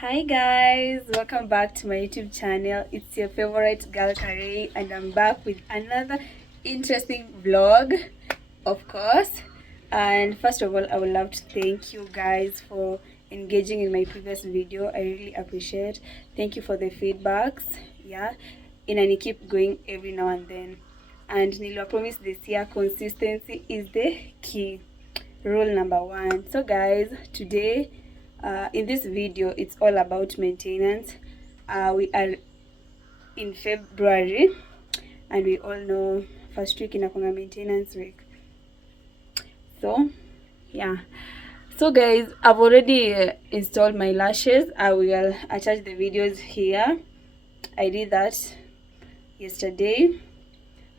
Hi guys, welcome back to my YouTube channel. It's your favorite girl Heyyy, and I'm back with another interesting vlog, of course. And first of all, I would love to thank you guys for engaging in my previous video. I really appreciate. Thank you for the feedbacks. Yeah, and keep going every now and then. And Nilo, promise this year consistency is the key. Rule number 1. So guys, today in this video it's all about maintenance. We are in February and we all know first week inakuanga maintenance week. So yeah, so guys, I've already installed my lashes. I will attach the videos here. I did that yesterday.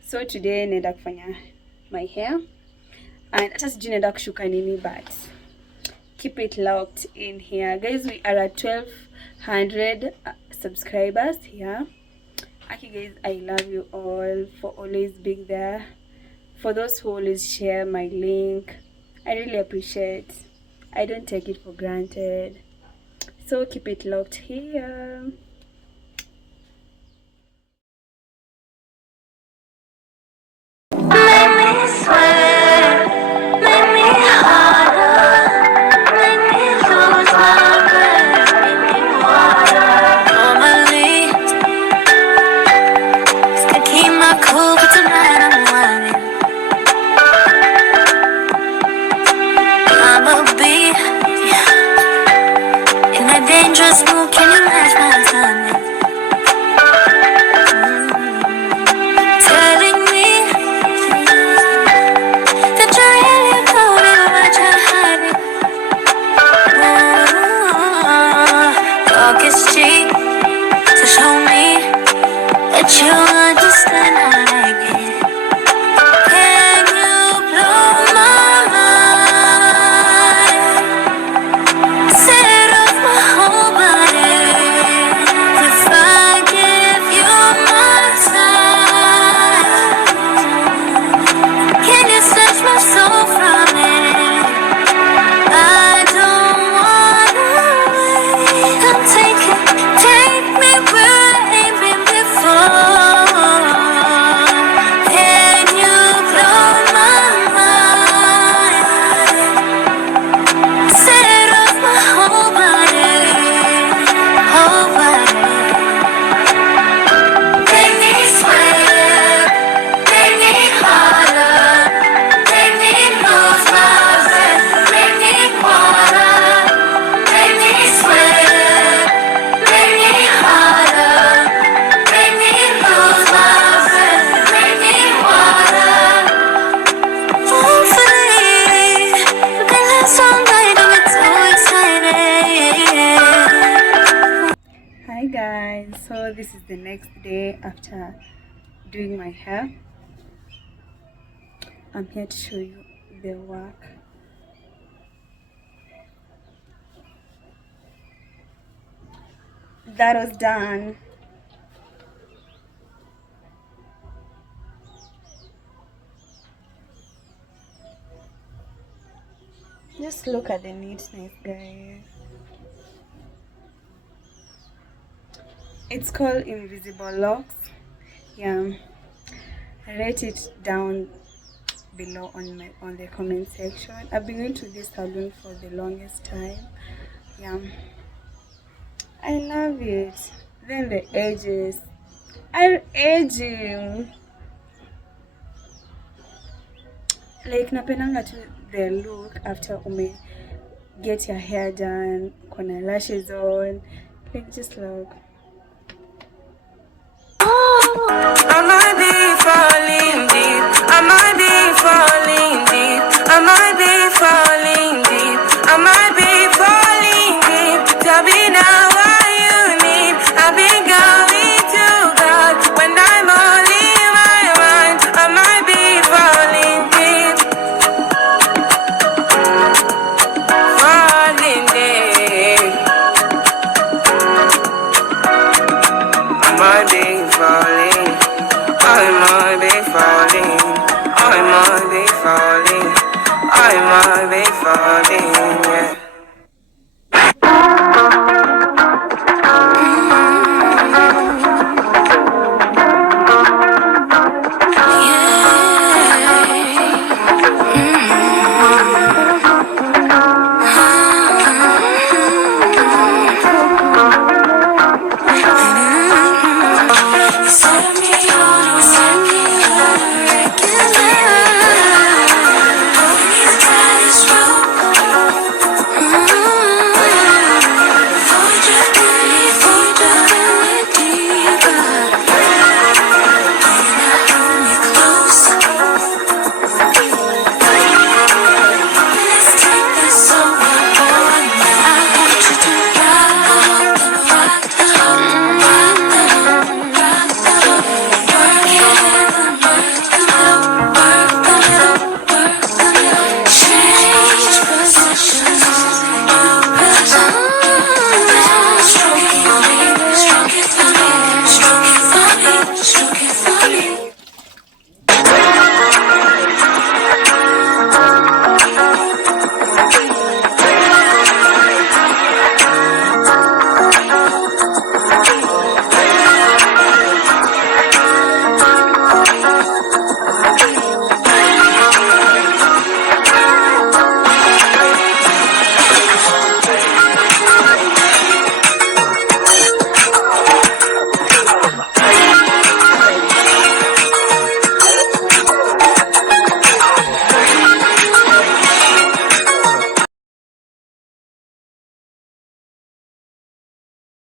So today naenda kufanya my hair and hata sijui naenda kushuka nini, but keep it locked in here guys. We are at 1200 subscribers here. Okay guys, I love you all for always being there, for those who always share my link. I really appreciate. I don't take it for granted. So keep it locked here. So this is the next day after doing my hair. I'm here to show you the work. That was done. Just look at the neatness, guys. It's called Invisible Locks. Yeah, rate it down below on the comment section. I've been going to this salon for the longest time. Yeah, I love it. Then the edges are aging. Like napendanga to the look after get your hair done, kona lashes on. Like just look.